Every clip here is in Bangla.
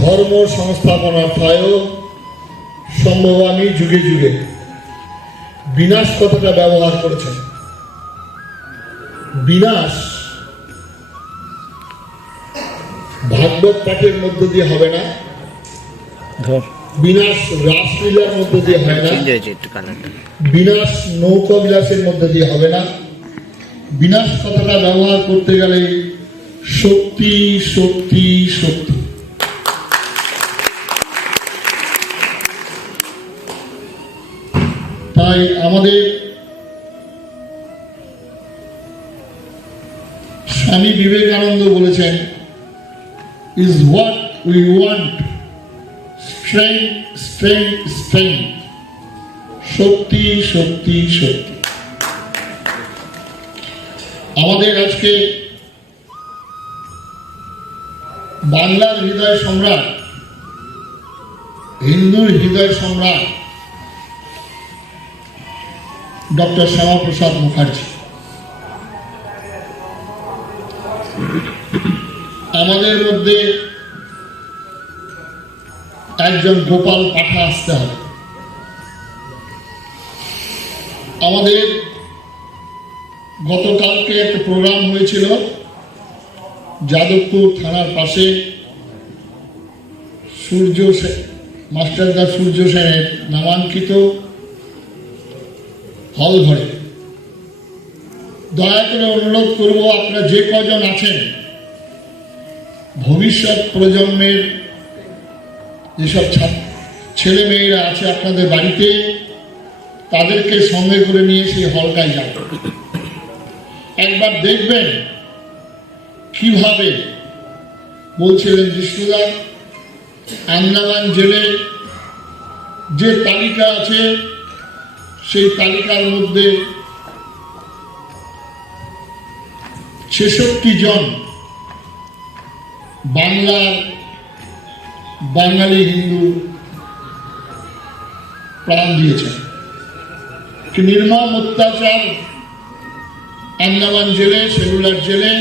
ধর্ম সংস্থাপনার্থায় সম্ভবামী যুগে যুগে বিনাশ কথাটা ব্যবহার করেছেন। বিনাশ ভাগবত পাঠের মধ্য দিয়ে হবে না। বিনাশ রাসলীলার মধ্য দিয়ে হয় না। বিনাশ নৌকা বিলাসের মধ্যে দিয়ে হবে না। বিনাশ কথাটা ব্যবহার করতে গেলে শক্তি শক্তি শক্তি। তাই আমাদের স্বামী বিবেকানন্দ বলেছেন is what we want strength strength strength শক্তি শক্তি শক্তি আমাদের আজকে বাংলার হৃদয় সম্রাট, হিন্দুর হৃদয় সম্রাট ডক্টর শ্যামাপ্রসাদ মুখার্জি। আমাদের মধ্যে একজন গোপাল পাঠা আসতে হবে। আমাদের গতকালকে একটা প্রোগ্রাম হয়েছিল যাদবপুর থানার পাশে সূর্য মাস্টারদা সূর্য সেনের নামাঙ্কিত হল ঘরে দয়া করে অনুরোধ করব আপনারা যে কজন আছেন, ভবিষ্যৎ প্রজন্মের যেসব ছেলে মেয়েরা আছে আপনাদের বাড়িতে, তাদেরকে সঙ্গে করে নিয়ে সেই হলকায় যান। একবার দেখবেন কীভাবে বলছিলেন বিষ্ণুদা আন্দামান জেলে যে তালিকা আছে সেই তালিকার মধ্যে ছেষট্টি জন বাংলার বাঙালি হিন্দু প্রাণ দিয়েছেন। নির্মম অত্যাচার আন্দামান জেলে, সেলুলার জেলে,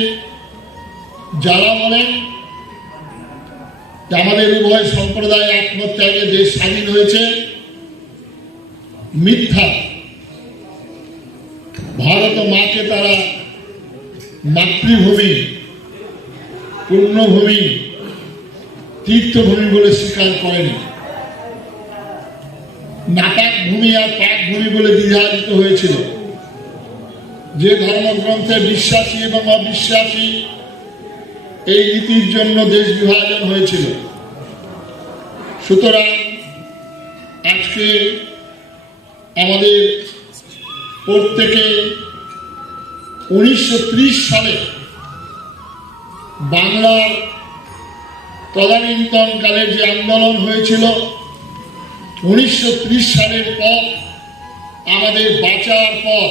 যারা বলেন আমাদের উভয় সম্প্রদায় আত্মত্যাগে দেশ স্বাধীন হয়েছে মিথ্যা। ভারত মাকে তারা মাতৃভূমি, পুণ্যভূমি, তীর্থভূমি বলে স্বীকার করেনি। নাটাক ভূমি আর পাক ভূমি বলে বিভাজিত হয়েছিল। যে ধর্মগ্রন্থে বিশ্বাসী এবং অবিশ্বাসী এই নীতির জন্য দেশ বিভাজন হয়েছিল। সুতরাং আজকে আমাদের প্রত্যেকে উনিশশো ত্রিশ সালে বাংলার তদানীন্তনকালে যে আন্দোলন হয়েছিল, উনিশশো ত্রিশ সালের পর, আমাদের বাঁচার পর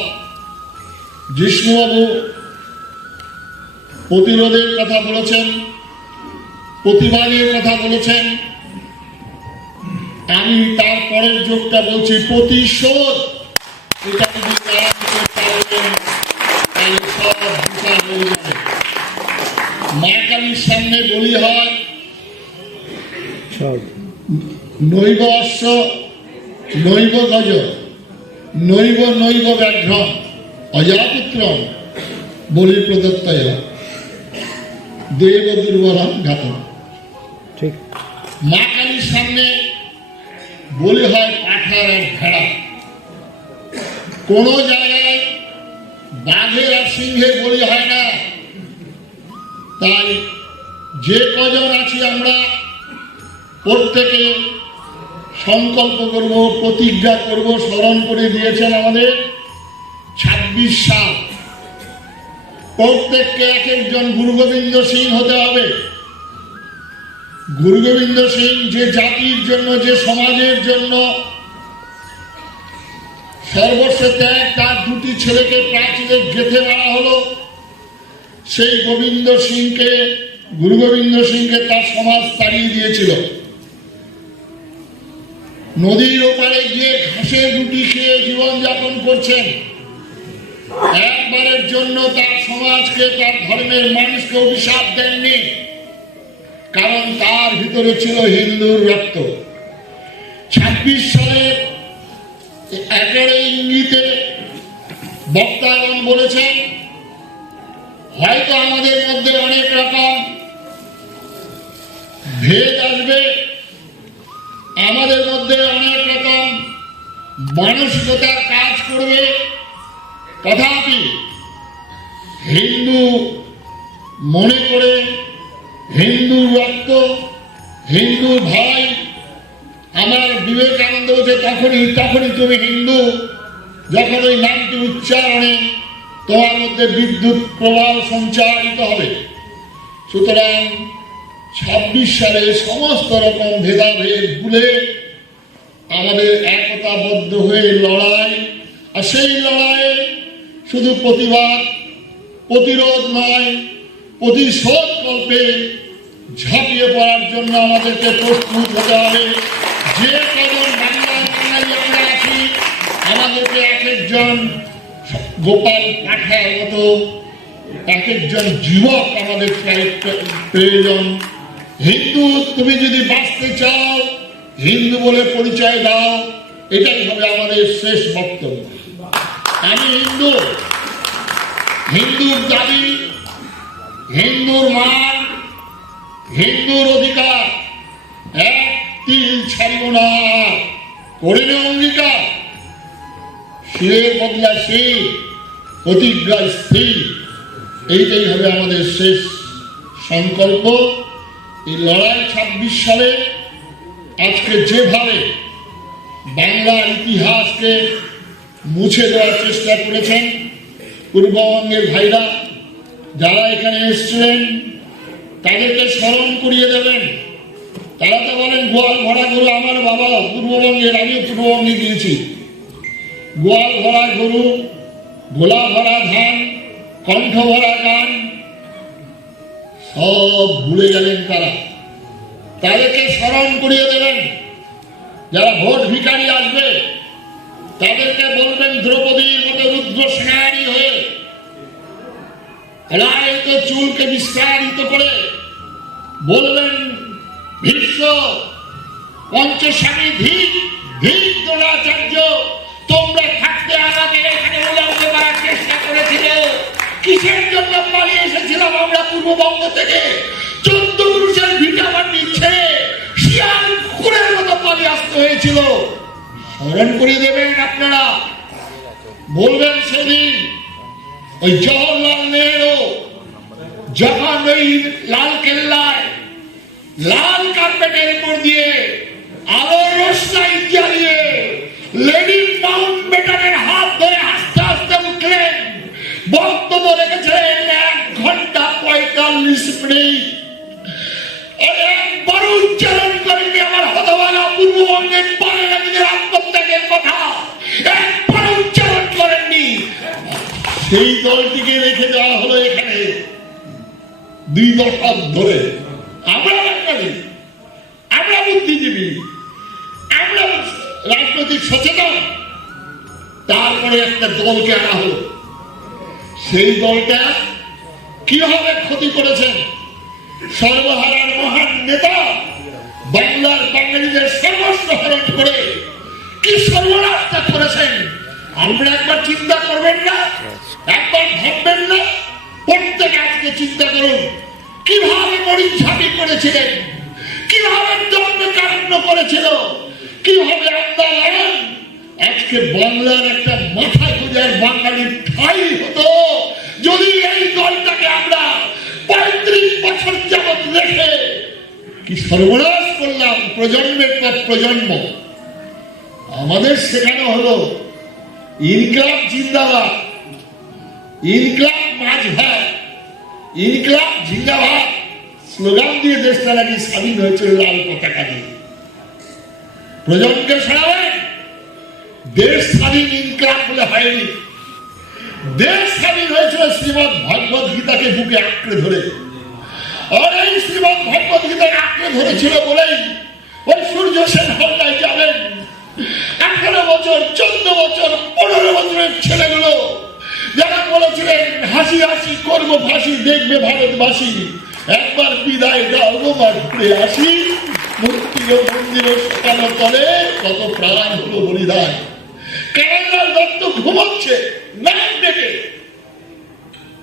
জিষ্ণুবাবু প্রতিরোধের কথা বলেছেন, প্রতিবাদের কথা বলেছেন আমি তার পরের যোগটা বলছি প্রতিশোধ। এটা যদি তারা তাহলে সব বিচার হয়ে যাবে। মা কালীর সামনে বলি হয় নৈব অশ্ব নৈব গজ নৈব নৈব ব্যাঘ্র অজাপুত্র বলি প্রদত্তয়। দেব দুর্বলম ঘাতন ঠিক। মা কালীর সামনে বলি হয় পাঠার আর ভেড়া। কোন জায়গায় বাঘের আর সিংহের বলি হয় না। তাই যে কজন আছি আমরা, প্রত্যেকে সংকল্প করব, প্রতিজ্ঞা করব, স্মরণ করে দিয়েছেন আমাদের ছাব্বিশ সাল। প্রত্যেককে এক একজন গুরু গোবিন্দ সিং হতে হবে। গুরু গোবিন্দ সিং যে জাতির জন্য, যে সমাজের জন্য সর্বস্ব ত্যাগ তার দুটি ছেলেকে প্রাচীরে গেঁথে মারা হলো। সেই গোবিন্দ সিংকে গুরু গোবিন্দ সিংকে তার সমাজ তাড়িয়ে দিয়েছিল। নদীর ওপারে গিয়ে ঘাসের রুটি খেয়ে জীবনযাপন করছেন। একবারের জন্য তার সমাজকে, তার ধর্মের মানুষকে অভিশাপ দেননি। কারণ তার ভিতরে ছিল হিন্দুর রক্ত। ছাব্বিশ সালের একেবারে ইঙ্গিতে বক্তাগণ বলেছেন, হয়তো আমাদের মধ্যে অনেক রকম ভেদ আসবে। আমাদের মধ্যে অনেক রকম মানসিকতার কাজ করবে। তথাপি হিন্দু মনে করে হিন্দু রক্ত, হিন্দু ভাই, আমার বিবেকানন্দ বলছে তখনই তখনই তুমি হিন্দু, যখন ওই নামটি উচ্চারণে তোমার মধ্যে বিদ্যুৎ প্রবাহ সঞ্চারিত হবে। সুতরাং ছাব্বিশ সালে সমস্ত রকম ভেদাভেদ ভুলে আমাদের একতাবদ্ধ হয়ে লড়াই, আর সেই লড়াইয়ে শুধু প্রতিবাদ, প্রতিরোধ নয়, প্রতিশোধ কল্পে ঝাঁপিয়ে পড়ার জন্য আমাদেরকে প্রস্তুত হতে হবে। যে কজন বাংলা বাঙালি আমরা আছি, আমাদেরকে এক একজন গোপাল পাঠার মতো এক একজন যুবক আমাদের প্রয়োজন। হিন্দু, তুমি যদি বাঁচতে চাও, হিন্দু বলে পরিচয় দাও, এটাই হবে আমাদের শেষ বক্তব্য। আমি হিন্দু। হিন্দুর দাবি, হিন্দুর মান হিন্দুর অধিকার। এক তিল ছাড়িব না। করিলে অঙ্গীকার। শিরের বদলা শির প্রতিজ্ঞা স্থির এইটাই হবে আমাদের শেষ সংকল্প। এই লড়াই ছাব্বিশ সালে, আজকে যেভাবে বাংলার ইতিহাসকে মুছে দেওয়ার চেষ্টা করেছেন, পূর্ববঙ্গের ভাইরা, যারা এখানে এসছিলেন তাদেরকে স্মরণ করিয়ে দেবেন। তারা তো বলেন, গোয়াল ভরা গরু আমার বাবা পূর্ববঙ্গের আমিও পূর্ববঙ্গে গিয়েছি গোয়াল ভরা গরু গোলা ভরা ধান, কণ্ঠ ভরা গান, সব ভুলে গেলেন তারা। তাদেরকে স্মরণ করিয়ে দেবেন। যারা ভোট ভিখারি আসবে, তাদেরকে বলবেন, দ্রৌপদীর মতো রুদ্র সেনানী হয়ে লালিত চুলকে বিস্তারিত করে বললেন, ভীষ্ম, পঞ্চস্বামী ধীর ধীর দ্রোণাচার্য তোমরা থাকতে আমাদের এখানে উলঙ্গ করার চেষ্টা করেছিল। কিসের জন্য পালিয়ে এসেছিলাম আমরা পূর্ববঙ্গ থেকে? চোদ্দ পুরুষের ভিটা মাটি ছেড়ে শিয়াল কুকুরের মতো পালিয়ে আসতে হয়েছিল। স্মরণ করে দেবেন আপনারা। বলবেন সেদিন ওই জওহরলাল নেহরু যখন লাল কেল্লায় লাল কার্পেটের উপর দিয়ে আলো রোশনাই জ্বালিয়ে লেডি মাউন্ট বেটারের হাত ধরে হাসতে হাসতে উঠলেন। বক্তব্য রেখেছিলেন এক ঘণ্টা পঁয়তাল্লিশ মিনিট। উচ্চারণ করেনি আমার হতভাগা পূর্ববঙ্গের কথা। একবার উচ্চারণ করেননি। সেই দলটিকে রেখে দেওয়া হলো এখানে। দুই দশক ধরে আমরা বাঙালি, আমরা বুদ্ধিজীবী, আমরা রাজনৈতিক সচেতন, তারপরে একটা দলকে আনা হলো। সেই দলটা কীভাবে ক্ষতি করেছেন? সর্বহারার মহান নেতা বাংলার বাঙালিদের সর্বস্ব হরণ করে কি সর্বনাশটা করেছেন? আমরা একবার চিন্তা করবেন না, একবার ভাববেন না প্রত্যেক আজকে চিন্তা করুন। কীভাবে মরিচ ঝাঁপি করেছিলেন কীভাবে দণ্ড দণ্ডকারণ্য করেছিল? কীভাবে আন্দোলন আজকে বাংলার একটা মাথা গুজার বাঙালির ঠাই হতো। যদি এই দলটাকে আমরা পঁয়ত্রিশ বছর যাবৎ রেখে কি সর্বনাশ করলাম প্রজন্মের পর প্রজন্ম। আমাদের শেখানো হলো, ইনকাম জিন্দাবাদ। ইনকলাব মাঝ ভাত ইনকলাব জিন্দাবাদ, স্লোগান দিয়ে দেশটা নাকি স্বাধীন হয়েছিল লাল পতাকা দিয়ে। প্রজন্মকে শোনাবেন দেশ স্বাধীন ইনকলাব বলে হয়নি। দেশ স্বাধীন হয়েছিল শ্রীমদ ভগবত গীতাকে বুকে আঁকড়ে ধরে। আর এই শ্রীমদ ভগবত গীতাকে আঁকড়ে ধরেছিল বলেই ওই সূর্য সেন হল্লায় যাবেন। আঠারো বছর, চোদ্দ বছর, পনেরো বছরের ছেলেগুলো যারা বলেছিলেন, হাসি হাসি করব, ফাঁসি দেখবে ভারতবাসী। একবার বিদায় দাও গো ঘুরে আসি।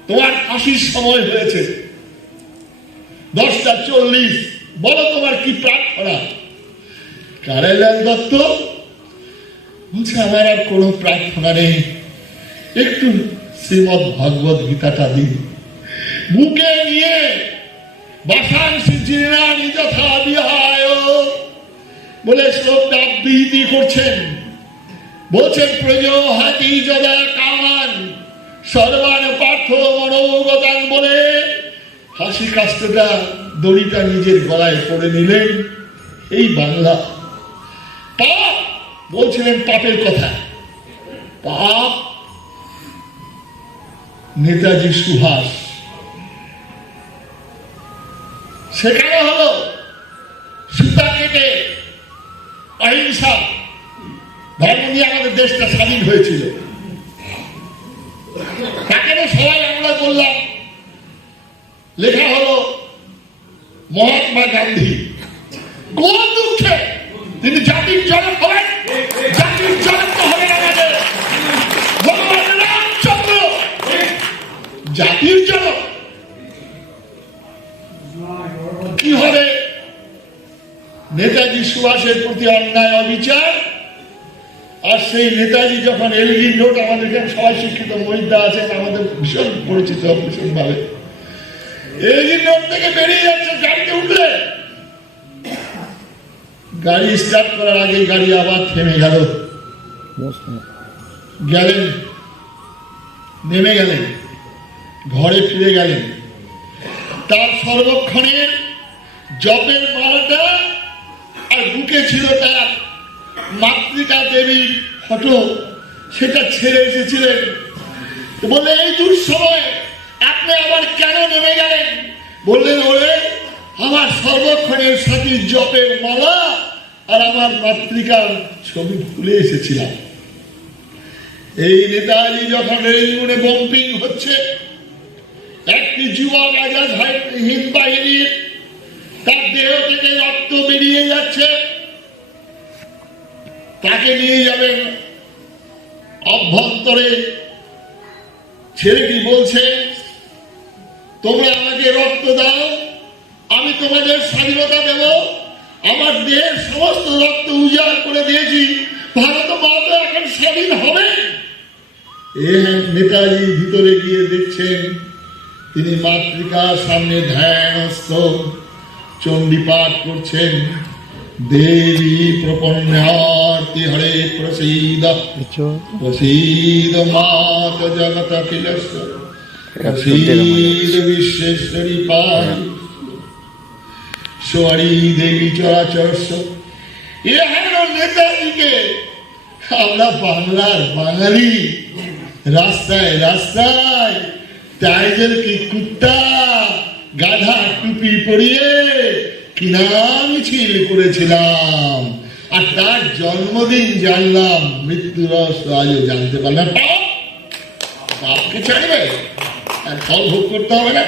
তোমার ফাঁসির সময় হয়েছে। দশটা চল্লিশ, বলো তোমার কি প্রার্থনা? কারাইলাল দত্ত বলছে, আমার আর কোনো প্রার্থনা নেই। একটু শ্রীমদ ভগবত গীতাটা দিন। বুকে নিয়ে বাসাংশী জীর্ণানি যথা বিহায়। বলে শ্লোকটা আবৃত্তি করছেন। বলছেন, প্রজ হাতি যদা কামান, সর্বান পার্থ মনোগতান বলে হাসি কাষ্টটা দড়িটা নিজের গলায় পড়ে নিলেন। এই বাংলা পাপ বলছিলেন পাপের কথা। পাপ নেতাজি সুভাষ। সেখানে হলো সুতা কেটে অহিংসা। ধর্ম নিয়ে আমাদের দেশটা স্বাধীন হয়েছিল। তাকে সবাই আমরা বললাম, লেখা হলো মহাত্মা গান্ধী। কোন দুঃখে তিনি নেতাজি প্রতি অন্যায়, অবিচার। আর সেই নেতাজি যখন এলগি নোট আমাদের এখানে সবাই শিক্ষিত মহিলা আছেন, আমাদের ভীষণ পরিচিত ভীষণ ভাবে নোট থেকে বেরিয়ে যাচ্ছে, গাড়িতে উঠলে। গাড়ি স্টার্ট করার আগে গাড়ি আবার থেমে গেল। গেলেন। নেমে গেলেন। ঘরে ফিরে গেলেন। তার সর্বক্ষণের জপের মালাটা আর বুকে ছিল তার মাতৃকা দেবীর ফটো। সেটা ছেড়ে এসেছিলেন। তো বললে এই দুঃসময় আপনি আবার কেন নেমে গেলেন? বললেন, ওরে, আমার সর্বক্ষণের সাথী জপের মালা আর আমার মাতৃকার ছবি ভুলে এসেছিলাম। এই নেতাজি যখন রেলগুনে বম্পিং হচ্ছে, একটি যুবক আজাদ হিন্দ বাহিনীর তার দেহ থেকে রক্ত বেরিয়ে যাচ্ছে। তাকে নিয়ে যাবেন অভ্যন্তরে। ছেলেটি বলছে, তোমরা আমাকে রক্ত দাও, আমি তোমাদের স্বাধীনতা দেব। আমার দেহের সমস্ত রক্ত উজাড় করে দিয়েছি। ভারত মাত্র এখন স্বাধীন হবে। নেতাজি ভিতরে গিয়ে দেখছেন, তিনি মাতৃকার সামনে ধ্যানস্থ চণ্ডীপাঠ করছেন। দেবী প্রপন্নার্তি হরে প্রসীদ। প্রসীদ মাত জগত কিলস্য প্রসীদ বিশ্বেশ্বরী সোয়ারি দেবী চরাচরস্য এ হলো নেতাজিকে। আমরা বাংলার বাঙালি। রাস্তায় রাস্তায়। টাইগার কি কুত্তা। গাধা টুপি পরিয়ে কিনা মিছিল করেছিলাম। আর তার জন্মদিন জানলাম, মৃত্যু রস আজও জানতে পারলাম। পাপকে ছাড়বে? আর ফল ভোগ করতে হবে না?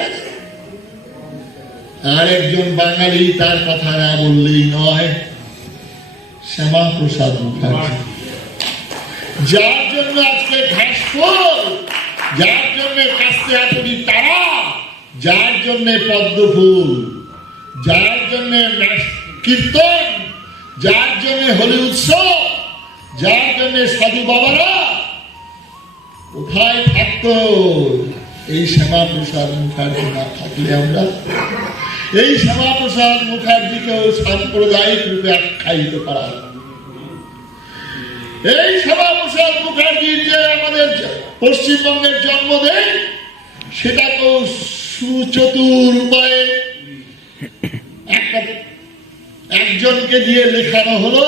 আর একজন বাঙালি তার কথা না বললেই নয় শ্যামা প্রসাদ মুখার্জী। যার জন্য আজকে ঘাসফুল যার জন্য কাস্তে হাতুড়ি তারা যার জন্য পদ্ম ফুল, যার জন্য কীর্তন, যার জন্য হোলি উৎসব, যার জন্য সাধু বাবারা, কোথায় থাকতো এই শ্যামা প্রসাদ মুখার্জি না থাকলে আমরা? এই শ্যামা প্রসাদ মুখার্জিকেও সাম্প্রদায়িক রূপে আখ্যায়িত করা এই শ্যামা প্রসাদ মুখার্জির যে আমাদের পশ্চিমবঙ্গের জন্মদিন সেটা তো সুচতুর উপায়ে একজনকে দিয়ে লেখানো হলো,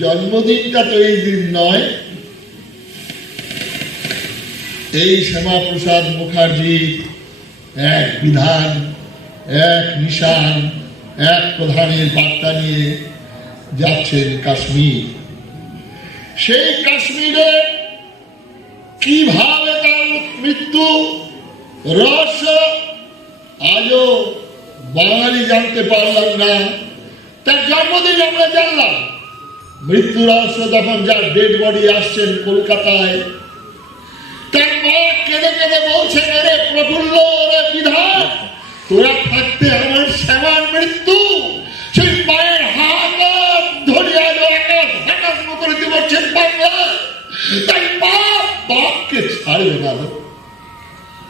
জন্মদিনটা তো এই দিন নয়। এই শ্যামাপ্রসাদ মুখার্জি এক বিধান, এক নিশান, এক প্রধানের বার্তা নিয়ে যাচ্ছেন কাশ্মীর। সেই কাশ্মীরে কীভাবে তার মৃত্যু রহস্য আজও বাঙালি জানতে পারলাম না। তার জন্মদিন আমরা জানলাম। মৃত্যু রহস্য যখন যার ডেড বডি আসছেন কলকাতায়, তার মা কেঁদে কেঁদে বলছেন, আরে প্রফুল্ল রে বিধান, তোরা থাকতে আমার শ্যামার মৃত্যু। সেই মায়ের হাত ধরিয়া আকাশ হঠাৎ করে দিবছেন বাংলা তাই পাপ বাপকে ছাড়বে না।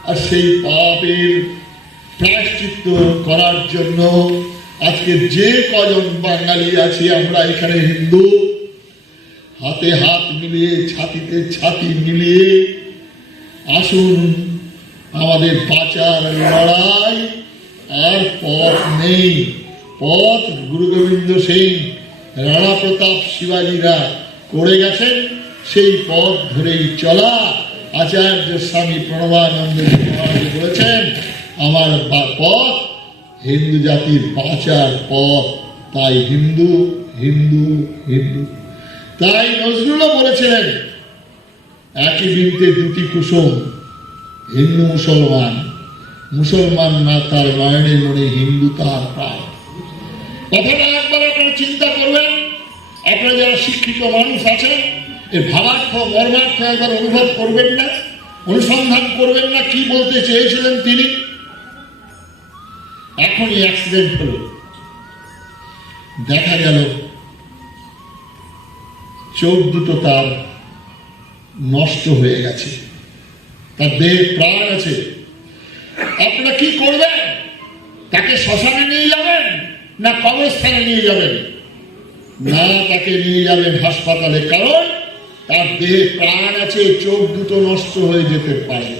আর সেই পাপের প্রায়শ্চিত্ত করার জন্য আজকে যে কজন বাঙালি আছি আমরা এখানে হিন্দু, হাতে হাত মিলিয়ে, ছাতিতে ছাতি মিলিয়ে আসুন আমাদের বাঁচার লড়াই, আর পথ নেই। পথ গুরু গোবিন্দ সিং রাণা প্রতাপ শিবাজীরা করে গেছেন, সেই পথ ধরেই চলা। আচার্য স্বামী প্রণবানন্দ বলেছেন, আমার পথ হিন্দু জাতির বাঁচার পথ। তাই হিন্দু হিন্দু হিন্দু। তাই নজরুলও বলেছিলেন একই বৃন্তে দুটি কুসুম, হিন্দু মুসলমান। মুসলমান না তার নয়নের মনে হিন্দু তার প্রাণ। কথাটা একবার আপনারা চিন্তা করবেন, আপনারা যারা শিক্ষিত মানুষ আছেন এর ভাবার্থ, মর্মার্থ একবার অনুভব করবেন না, অনুসন্ধান করবেন না, কি বলতে চেয়েছিলেন তিনি? এখনই অ্যাক্সিডেন্ট হলো। দেখা গেল, চোখ দুটো তার নষ্ট হয়ে গেছে। তার দেহে প্রাণ আছে। আপনারা কি করবেন? তাকে শ্মশানে নিয়ে যাবেন না কবরস্থানে নিয়ে যাবেন? না, তাকে নিয়ে যাবেন হাসপাতালে। কারণ তার দেহে প্রাণ আছে, চোখ দুটো নষ্ট হয়ে যেতে পারে।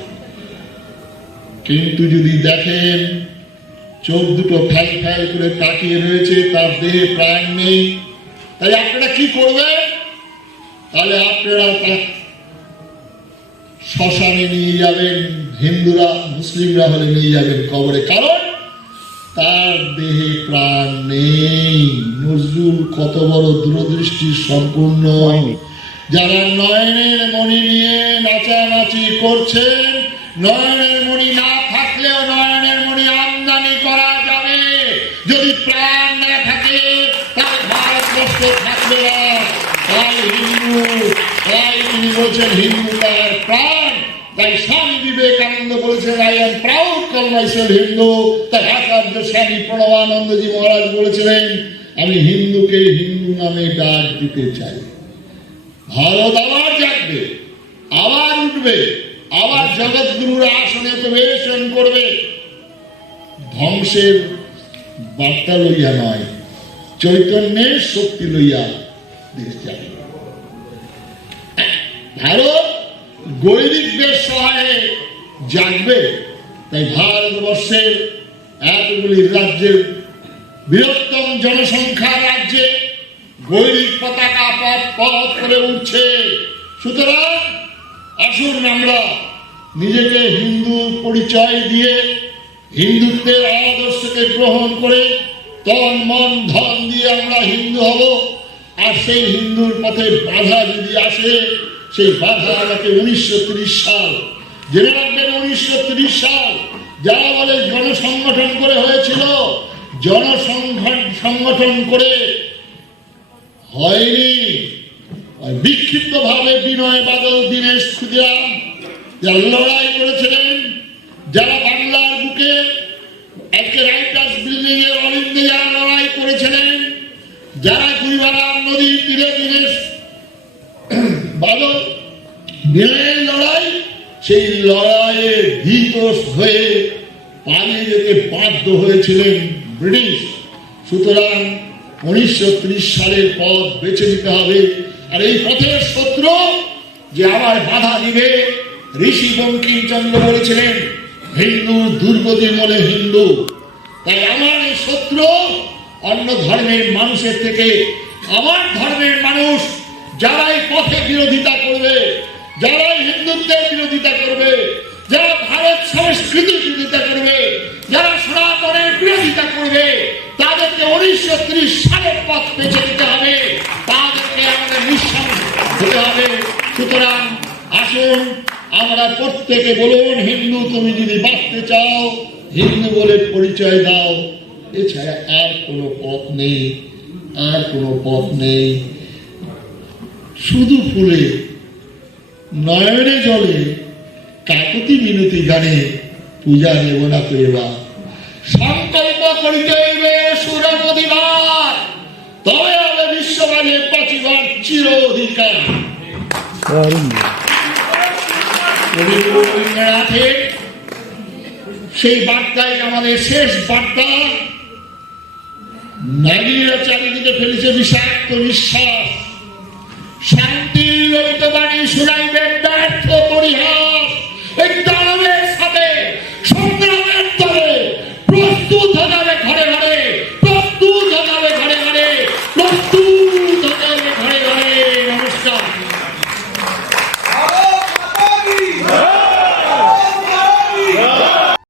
কিন্তু যদি দেখেন, চোখ দুটো ফ্যাল ফ্যাল করে তাকিয়ে রয়েছে, তার দেহে প্রাণ নেই তাই আপনারা কি করবেন? তাহলে আপনারা শ্মশানে নিয়ে যাবেন, হিন্দুরা, মুসলিমরা হলে নিয়ে যাবেন কবরে। কারণ তার দেহে প্রাণ নেই। নজরুল কত বড় দূরদৃষ্টি সম্পূর্ণ। যারা নয়নের মণি নিয়ে নাচানাচি করছেন, নয়নের মণি না থাকলেও নয়নের মণি আমদানি করা যাবে। যদি প্রাণ না থাকে, তাহলে ভারতবর্ষ থাকবে না। তাই হিন্দু, তাই তিনি বলছেন, হিন্দু তার প্রাণ। তাই স্বামী বিবেকানন্দ বলেছেন I am proud call myself Hindu. তাই আচার্য স্বামী প্রণবানন্দজি মহারাজ বলেছিলেন, আমি হিন্দুকে হিন্দু নামে ডাক দিতে চাই। ভারত আবার জাগবে আবার উঠবে। আবার জগৎগুরুর আসনে প্রবেশন করবে। ধ্বংসের বার্তা লইয়া নয়, চৈতন্যের শক্তি লইয়া দেশ ভারত গৈরিকদের সহায়ে জাগবে। তাই ভারতবর্ষের এতগুলি রাজ্যের বৃহত্তম জনসংখ্যা রাজ্যে গৈরিক পতাকা পথ পথ করে উঠছে। সুতরাং আসুন আমরা নিজেকে হিন্দু পরিচয় দিয়ে হিন্দুত্বের আদর্শকে গ্রহণ করে তন, মন, ধন দিয়ে আমরা হিন্দু হব। আর সেই হিন্দুর পথে বাধা যদি আসে, সেই বাধা আমাকে উনিশশো সাল, জেনে রাখবেন উনিশশো ত্রিশ সাল যারা বলে জনসংগঠন করে হয়েছিল। জনসংগঠন সংগঠন করে হয়নি। বিক্ষিপ্ত ভাবে বিনয় বাদল, দীনেশ ক্ষুদিরাম যারা লড়াই করেছিলেন, যারা বাংলার বুকে আজকে রাইটার্স বিল্ডিং এর অলিন্দে যারা লড়াই করেছিলেন, যারা গুইবালার নদীর তীরে দীনেশ বাদল বিনয়ের লড়াই, সেই লড়াইয়ে ভীত হয়ে পালিয়ে যেতে বাধ্য হয়েছিলেন ব্রিটিশ। সুতরাং উনিশশো সালের পথ বেছে নিতে হবে। আর এই পথের শত্রু যে আবার বাধা দিবে, ঋষি বঙ্কিমচন্দ্র বলেছিলেন, হিন্দু দুর্গতি মনে হিন্দু। তাই আমার এই শত্রু অন্য ধর্মের মানুষের থেকে, আমার ধর্মের মানুষ যারা এই পথে বিরোধিতা করবে যারা এই হিন্দুত্বের বিরোধিতা করবে, যারা ভারত সংস্কৃতির বিরোধিতা করবে, যারা সনাতনের বিরোধিতা করবে, তাদেরকে উনিশশো ত্রিশ সালের পথ বেছে নিতে হবে তাদেরকে আমাদের নিঃসং হতে হবে সুতরাং আসুন আমরা প্রত্যেকে বলুন, হিন্দু, তুমি যদি বাঁচতে চাও, হিন্দু বলে পরিচয় দাও। এছাড়া আর কোনো পথ নেই, আর কোনো পথ নেই। শুধু ফুলে, নয়নে জলে, কাকতি মিনতি গানে পূজা দেব না করিবা সংকল্প করিতে হইবে সুরমদিবার তবে হবে বিশ্ববাণী বাঁচিবার চির অধিকার। রবীন্দ্রনাথের সেই বার্তায় আমাদের শেষ বার্তা ম্যালেরিয়া চারিদিকে ফেলেছে বিষাক্ত নিঃশ্বাস। শান্তির লোক বাণী শুনাইবেন ব্যর্থ পরিহার